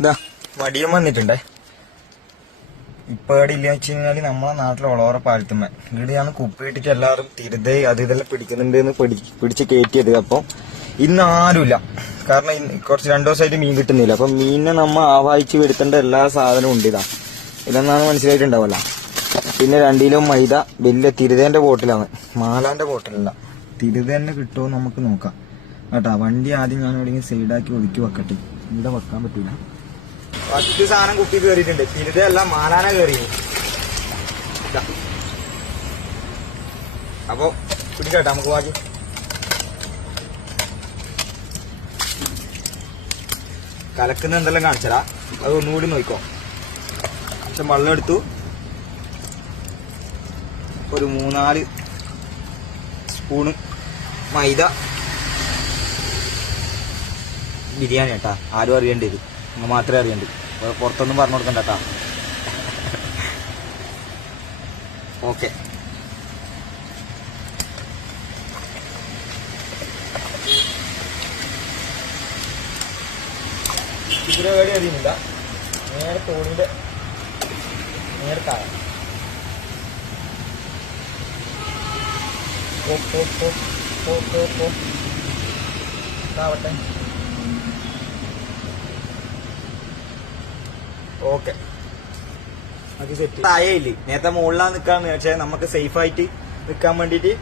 ഇതാ വടിയം വന്നിട്ടുണ്ടേ. ഇപ്പൊ ഇവിടെ ഇല്ല വെച്ച് കഴിഞ്ഞാല് നമ്മളെ നാട്ടിലെ ഒളോറ പാലത്തുമ്മ ഇവിടെയാണ് കുപ്പിയിട്ടിട്ട് എല്ലാവരും തിരുതേ അത് ഇതെല്ലാം പിടിക്കുന്നുണ്ട് എന്ന് പിടിച്ച് കയറ്റിയത്. അപ്പം ഇന്ന് ആരുമില്ല, കാരണം കുറച്ച് 2 ദിവസമായിട്ട് മീൻ കിട്ടുന്നില്ല. അപ്പൊ മീനിനെ നമ്മ ആവാഹിച്ച് വരുത്തേണ്ട എല്ലാ സാധനവും ഉണ്ട്. ഇതെന്നാണ് മനസ്സിലായിട്ടുണ്ടാവല്ല. പിന്നെ 2 കിലോ മൈദ വലിയ തിരുതേന്റെ ബോട്ടിലാണ്, മാലാന്റെ ബോട്ടിലല്ല. തിരുത തന്നെ കിട്ടുമോ നമുക്ക് നോക്കാം കേട്ടാ. വണ്ടി ആദ്യം ഞാൻ എവിടെയെങ്കിലും സൈഡാക്കി ഒതുക്കി വെക്കട്ടെ, ഇവിടെ വെക്കാൻ പറ്റൂല. 10 സാധനം കുപ്പി കയറിയിട്ടുണ്ട്. തിരുതയല്ല, മാലാന കയറി. അപ്പൊ പിടിക്കട്ടെ നമുക്ക് ബാക്കി. കലക്കുന്ന എന്തെല്ലാം കാണിച്ചടാ, അത് ഒന്നുകൂടി നോക്കോ. പക്ഷെ വെള്ളം എടുത്തു, ഒരു 3-4 സ്പൂണ് മൈദ. ബിരിയാണി കേട്ടാ, ആരും അറിയേണ്ടി വരും, നിങ്ങൾ മാത്രമേ അറിയണ്ടു, പുറത്തൊന്നും പറഞ്ഞു കൊടുക്കണ്ട കേട്ടാ. ഓക്കെ, ഇതിലെ വേടി അറിയുന്നില്ല. നേരെ തോണിന്റെ നേരെ താഴെ ആവട്ടെ. ഓക്കെ, അത് സെറ്റ്. താഴെയില്ലേ, നേരത്തെ മുകളിലാണ് നിൽക്കാന്ന് വെച്ചാൽ നമുക്ക് സേഫ് ആയിട്ട് നിൽക്കാൻ വേണ്ടിയിട്ട്